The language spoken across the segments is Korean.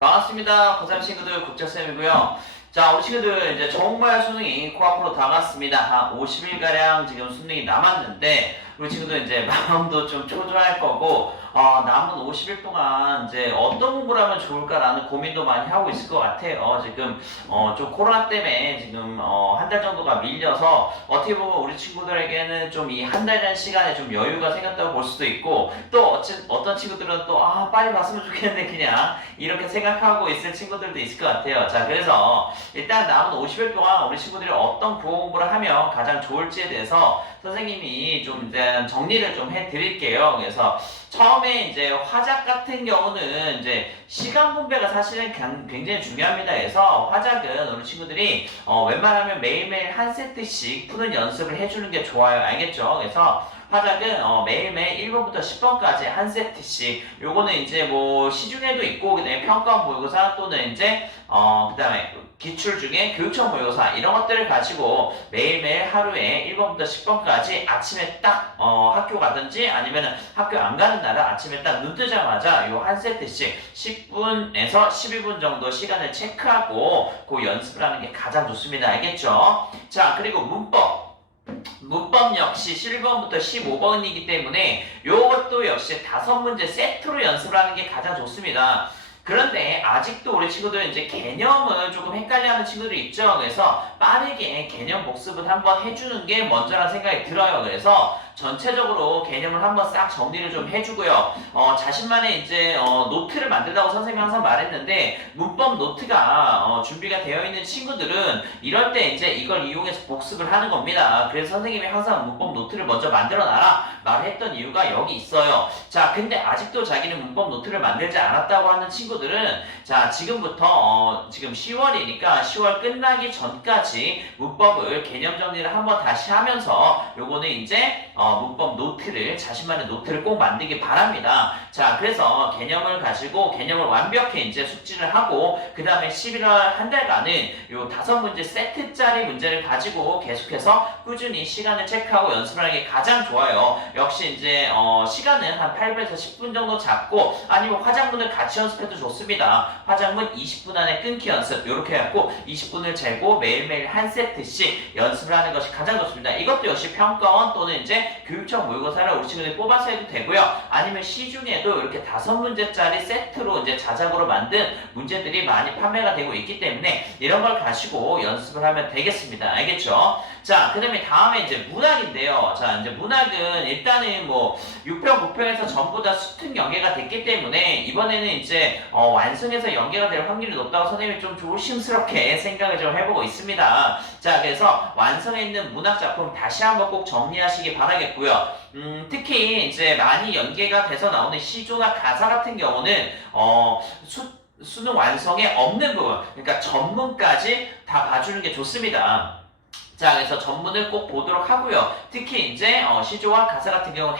반갑습니다. 고3 친구들 국자쌤이고요. 자, 우리 친구들 이제 정말 수능이 코앞으로 다가왔습니다. 한 50일가량 지금 수능이 남았는데, 우리 친구들 이제 마음도 좀 초조할 거고, 남은 50일 동안 이제 어떤 공부를 하면 좋을까라는 고민도 많이 하고 있을 것 같아요. 지금, 좀 코로나 때문에 지금, 한 달 정도가 밀려서, 어떻게 보면 우리 친구들에게는 좀 이 한 달이라는 시간에 좀 여유가 생겼다고 볼 수도 있고, 또 어떤 친구들은 또, 빨리 봤으면 좋겠는데 그냥, 이렇게 생각하고 있을 친구들도 있을 것 같아요. 자, 그래서 일단 남은 50일 동안 우리 친구들이 어떤 국어 공부를 하면 가장 좋을지에 대해서 선생님이 좀 이제 정리를 좀 해드릴게요. 그래서 처음에 이제 화작 같은 경우는 이제 시간 분배가 사실은 굉장히 중요합니다. 그래서 화작은 우리 친구들이 웬만하면 매일매일 한 세트씩 푸는 연습을 해주는 게 좋아요. 알겠죠? 그래서 화작은 매일매일 1번부터 10번까지 한 세트씩 요거는 이제 뭐 시중에도 있고 그다음에 평가원 모의고사 또는 이제 그다음에 기출 중에 교육청 모의고사 이런 것들을 가지고 매일매일 하루에 1번부터 10번까지 아침에 딱 학교 가든지 아니면은 학교 안 가는 날은 아침에 딱 눈 뜨자마자 요 한 세트씩 10분에서 12분 정도 시간을 체크하고 그 연습을 하는 게 가장 좋습니다. 알겠죠? 자, 그리고 문법 역시 1번부터 15번이기 때문에 이것도 역시 5문제 세트로 연습을 하는 게 가장 좋습니다. 그런데 아직도 우리 친구들은 이제 개념을 조금 헷갈려하는 친구들이 있죠. 그래서 빠르게 개념 복습을 한번 해주는 게 먼저라는 생각이 들어요. 그래서 전체적으로 개념을 한번 싹 정리를 좀 해주고요. 자신만의 이제 노트를 만들라고 선생님이 항상 말했는데 문법 노트가 준비가 되어 있는 친구들은 이럴 때 이제 이걸 이용해서 복습을 하는 겁니다. 그래서 선생님이 항상 문법 노트를 먼저 만들어놔라 말했던 이유가 여기 있어요. 자, 근데 아직도 자기는 문법 노트를 만들지 않았다고 하는 친구들은 자, 지금부터 지금 10월이니까 10월 끝나기 전까지 문법을 개념 정리를 한번 다시 하면서 요거는 이제 문법 노트를 자신만의 노트를 꼭 만들기 바랍니다. 자, 그래서 개념을 가지고 개념을 완벽히 이제 숙지를 하고 그 다음에 11월 한 달간은 요 5문제 세트짜리 문제를 가지고 계속해서 꾸준히 시간을 체크하고 연습을 하는 게 가장 좋아요. 역시 이제 시간은 한 8분에서 10분 정도 잡고 아니면 화작문을 같이 연습해도 좋습니다. 화작문 20분 안에 끊기 연습 이렇게 해갖고 20분을 재고 매일매일 한 세트씩 연습을 하는 것이 가장 좋습니다. 이것도 역시 평가원 또는 이제 교육청 모의고사를 우리 친구들이 뽑아서 해도 되고요. 아니면 시중에도 이렇게 5문제짜리 세트로 이제 자작으로 만든 문제들이 많이 판매가 되고 있기 때문에 이런 걸 가지고 연습을 하면 되겠습니다. 알겠죠? 자, 그 다음에 다음에 이제 문학인데요. 자, 이제 문학은 일단은 뭐 6편, 9편에서 전부 다 수특 연계가 됐기 때문에 이번에는 이제 완성해서 연계가 될 확률이 높다고 선생님이 좀 조심스럽게 생각을 좀 해보고 있습니다. 자, 그래서 완성해 있는 문학 작품 다시 한번 꼭 정리하시기 바라겠고요. 특히 이제 많이 연계가 돼서 나오는 시조나 가사 같은 경우는 수능 완성에 없는 부분, 그러니까 전문까지 다 봐주는 게 좋습니다. 자, 그래서 전문을 꼭 보도록 하고요. 특히 이제 시조와 가사 같은 경우는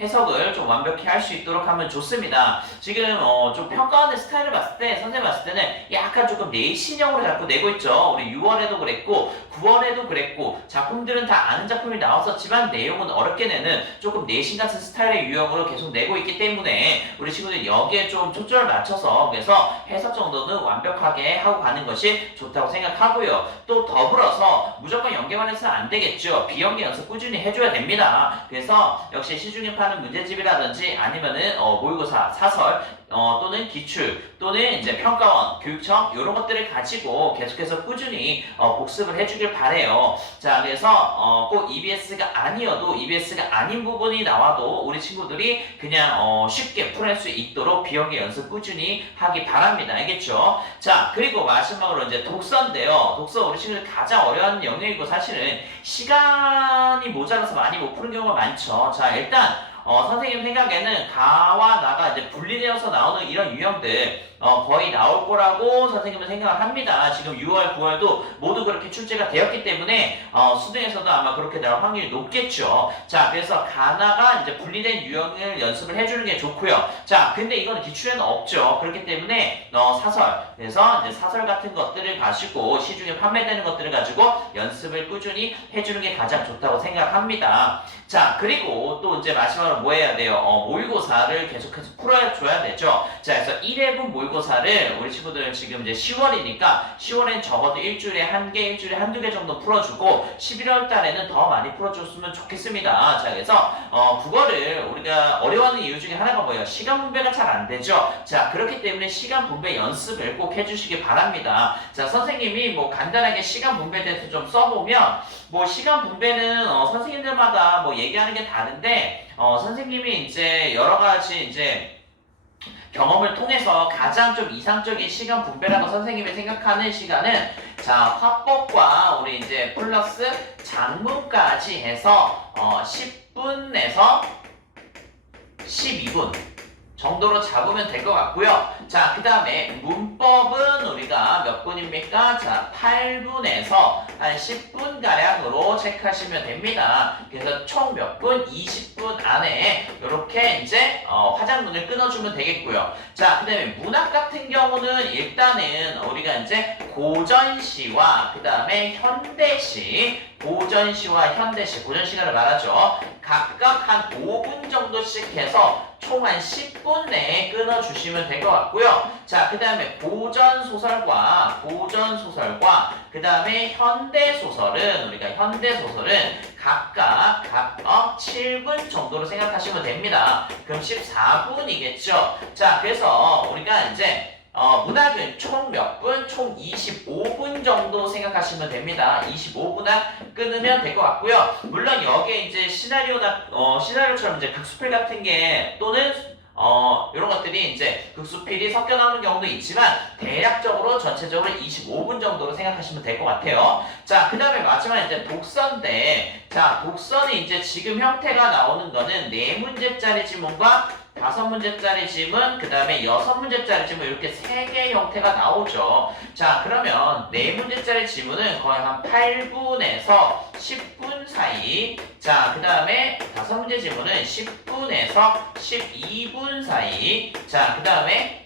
해석을 좀 완벽히 할 수 있도록 하면 좋습니다. 지금 좀 평가하는 스타일을 봤을 때 선생님 봤을 때는 약간 조금 내신형으로 자꾸 내고 있죠. 우리 6월에도 그랬고 9월에도 그랬고 작품들은 다 아는 작품이 나왔었지만 내용은 어렵게 내는 조금 내신 같은 스타일의 유형으로 계속 내고 있기 때문에 우리 친구들 여기에 좀 초점을 맞춰서 그래서 해석 정도는 완벽하게 하고 가는 것이 좋다고 생각하고요. 또 더불어서 무조건 연계만 해서는 안 되겠죠. 비연계 연습 꾸준히 해줘야 됩니다. 그래서 역시 시중에 파는 문제집이라든지 아니면은 모의고사, 사설 또는 기출 또는 이제 평가원, 교육청 이런 것들을 가지고 계속해서 꾸준히 복습을 해주길 바래요. 자, 그래서 꼭 EBS가 아니어도 EBS가 아닌 부분이 나와도 우리 친구들이 그냥 쉽게 풀어낼 수 있도록 비연계 연습 꾸준히 하기 바랍니다. 알겠죠? 자, 그리고 마지막으로 이제 독서인데요. 독서 우리 친구들 가장 어려워하는 영역이고 사실은 시간이 모자라서 많이 못 푸는 경우가 많죠. 자, 일단 선생님 생각에는 가와 나가 이제 분리되어서 나오는 이런 유형들 거의 나올 거라고 선생님은 생각을 합니다. 지금 6월, 9월도 모두 그렇게 출제가 되었기 때문에 수능에서도 아마 그렇게 나올 확률이 높겠죠. 자, 그래서 가나가 이제 분리된 유형을 연습을 해주는 게 좋고요. 자, 근데 이거는 기출에는 없죠. 그렇기 때문에 사설, 그래서 이제 사설 같은 것들을 가지고 시중에 판매되는 것들을 가지고 연습을 꾸준히 해주는 게 가장 좋다고 생각합니다. 자, 그리고 또 이제 마지막으로 뭐 해야 돼요? 모의고사를 계속해서 풀어줘야 되죠. 자, 그래서 1회분 모의고사 모의고사를 우리 친구들 지금 이제 10월이니까 10월엔 적어도 일주일에 한 개, 일주일에 한두 개 정도 풀어주고 11월 달에는 더 많이 풀어줬으면 좋겠습니다. 자, 그래서 국어를 우리가 어려워하는 이유 중에 하나가 뭐예요? 시간 분배가 잘 안 되죠. 자, 그렇기 때문에 시간 분배 연습을 꼭 해주시기 바랍니다. 자, 선생님이 뭐 간단하게 시간 분배에 대해서 좀 써보면 뭐 시간 분배는 선생님들마다 뭐 얘기하는 게 다른데 선생님이 이제 여러 가지 이제 경험을 통해서 가장 좀 이상적인 시간 분배라고 선생님이 생각하는 시간은 자, 화법과 우리 이제 플러스 작문까지 해서 10분에서 12분 정도로 잡으면 될 것 같고요. 자, 그 다음에 문법은 우리가 몇 분입니까? 자, 8분에서 한 10분가량으로 체크하시면 됩니다. 그래서 총 몇 분? 20분 안에 이렇게 이제 화장문을 끊어주면 되겠고요. 자, 그 다음에 문학 같은 경우는 일단은 우리가 이제 고전시와 그 다음에 현대시, 고전시와 현대시, 고전시간을 말하죠. 각각 한 5분 정도씩 해서 총 한 10분 내에 끊어주시면 될 것 같고요. 자, 그 다음에 고전소설과 그 다음에 현대소설은 우리가 현대소설은 각각 7분 정도로 생각하시면 됩니다. 그럼 14분이겠죠. 자, 그래서 우리가 이제 문학은 총 몇 분? 총 25분 정도 생각하시면 됩니다. 25분간 끊으면 될 것 같고요. 물론 여기에 이제 시나리오처럼 이제 극수필 같은 게 또는 이런 것들이 이제 극수필이 섞여 나오는 경우도 있지만 대략적으로 전체적으로 25분 정도로 생각하시면 될 것 같아요. 자, 그 다음에 마지막 이제 독서인데, 자, 독서는 이제 지금 형태가 나오는 거는 4문제짜리 지문과 5문제짜리 지문, 그 다음에 6문제짜리 지문 이렇게 3개의 형태가 나오죠. 자, 그러면 4문제짜리 지문은 거의 한 8분에서 10분 사이, 자, 그 다음에 5문제 지문은 10분에서 12분 사이, 자, 그 다음에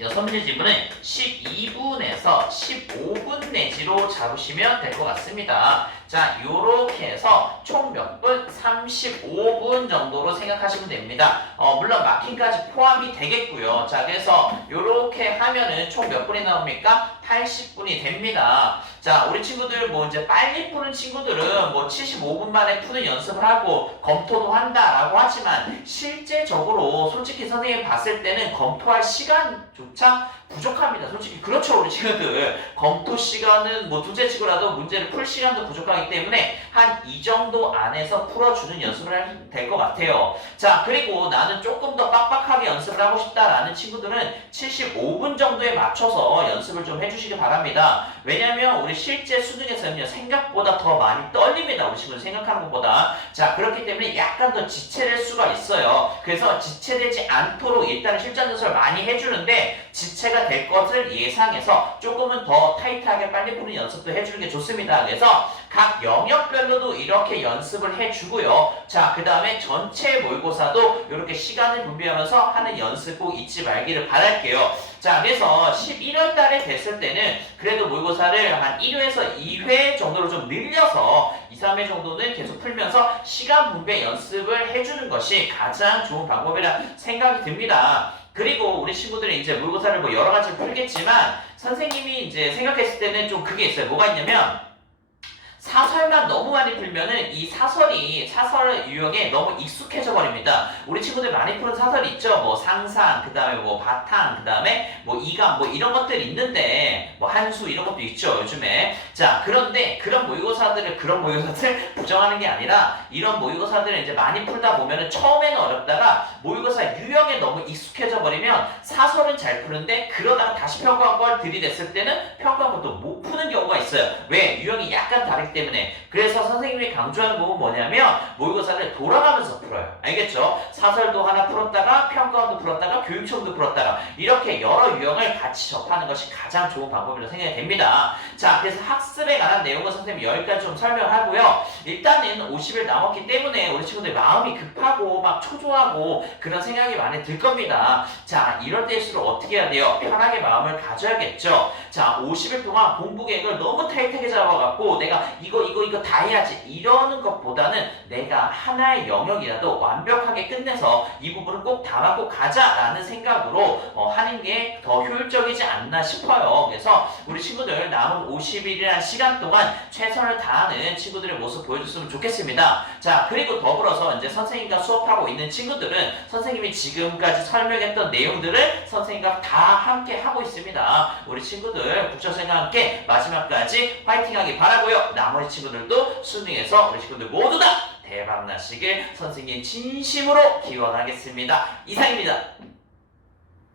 6문제 지문은 12분에서 15분 내지로 잡으시면 될 것 같습니다. 자, 요렇게 해서 총 몇 분? 35분 정도로 생각하시면 됩니다. 물론 마킹까지 포함이 되겠고요. 자, 그래서 요렇게 하면은 총 몇 분이 나옵니까? 80분이 됩니다. 자, 우리 친구들 뭐 이제 빨리 푸는 친구들은 뭐 75분 만에 푸는 연습을 하고 검토도 한다라고 하지만 실제적으로 솔직히 선생님이 봤을 때는 검토할 시간조차 부족합니다. 솔직히 그렇죠, 우리 친구들. 검토 시간은 뭐 둘째치고라도 문제를 풀 시간도 부족하기 때문에 한 이 정도 안에서 풀어주는 연습을 하면 될 것 같아요. 자, 그리고 나는 조금 더 빡빡하게 연습을 하고 싶다라는 친구들은 75분 정도에 맞춰서 연습을 좀 해주시기 바랍니다. 왜냐면 우리 실제 수능에서는요, 생각보다 더 많이 떨립니다. 우리 친구들 생각하는 것보다. 자, 그렇기 때문에 약간 더 지체될 수가 있어요. 그래서 지체되지 않도록 일단은 실전 연습을 많이 해주는데 지체가 될 것을 예상해서 조금은 더 타이트하게 빨리 푸는 연습도 해주는 게 좋습니다. 그래서 각 영역별로도 이렇게 연습을 해주고요. 자, 그 다음에 전체 모의고사도 이렇게 시간을 분배하면서 하는 연습 꼭 잊지 말기를 바랄게요. 자, 그래서 11월 달에 됐을 때는 그래도 모의고사를 한 1회에서 2회 정도로 좀 늘려서 2, 3회 정도는 계속 풀면서 시간 분배 연습을 해주는 것이 가장 좋은 방법이라 생각이 듭니다. 그리고 우리 친구들이 이제 모의고사를 뭐 여러 가지 풀겠지만 선생님이 이제 생각했을 때는 좀 그게 있어요. 뭐가 있냐면 사설만 너무 많이 풀면은 이 사설 유형에 너무 익숙해져 버립니다. 우리 친구들 많이 푸는 사설이 있죠. 뭐 상상, 그 다음에 뭐 바탕, 그 다음에 뭐 이감, 뭐 이런 것들이 있는데 뭐 한수 이런 것도 있죠, 요즘에. 자, 그런데 그런 모의고사들 부정하는 게 아니라 이런 모의고사들을 이제 많이 풀다 보면은 처음에는 어렵다가 모의고사 유형에 너무 익숙해져 버리면 사설은 잘 푸는데 그러다가 다시 평가한 걸 들이댔을 때는 평가한 것도 못 푸는 경우가 있어요. 왜? 유형이 약간 다르기 때문에. 그래서 선생님이 강조하는 부분은 뭐냐면 모의고사를 돌아가면서 풀어요. 알겠죠? 사설도 하나 풀었다가 평가원도 풀었다가 교육청도 풀었다가 이렇게 여러 유형을 같이 접하는 것이 가장 좋은 방법이라고 생각이 됩니다. 자, 그래서 학습에 관한 내용은 선생님이 여기까지 좀 설명하고요. 일단은 50일 남았기 때문에 우리 친구들 마음이 급하고 막 초조하고 그런 생각이 많이 들 겁니다. 자, 이럴 때일수록 어떻게 해야 돼요? 편하게 마음을 가져야겠죠. 자, 50일 동안 공부 계획을 너무 타이트하게 잡아갖고 내가 이거 다 해야지 이러는 것보다는 내가 하나의 영역이라도 완벽하게 끝내서 이 부분을 꼭 담아고 가자라는 생각으로 하는 게 더 효율적이지 않나 싶어요. 그래서 우리 친구들 남은 50일이라는 시간 동안 최선을 다하는 친구들의 모습 보여줬으면 좋겠습니다. 자, 그리고 더불어서 이제 선생님과 수업하고 있는 친구들은 선생님이 지금까지 설명했던 내용들을 선생님과 다 함께 하고 있습니다. 우리 친구들 국정생과 함께 마지막까지 파이팅하기 바라고요. 나머지 친구들도 수능에서 우리 친구들 모두 다 대박 나시길 선생님 진심으로 기원하겠습니다. 이상입니다.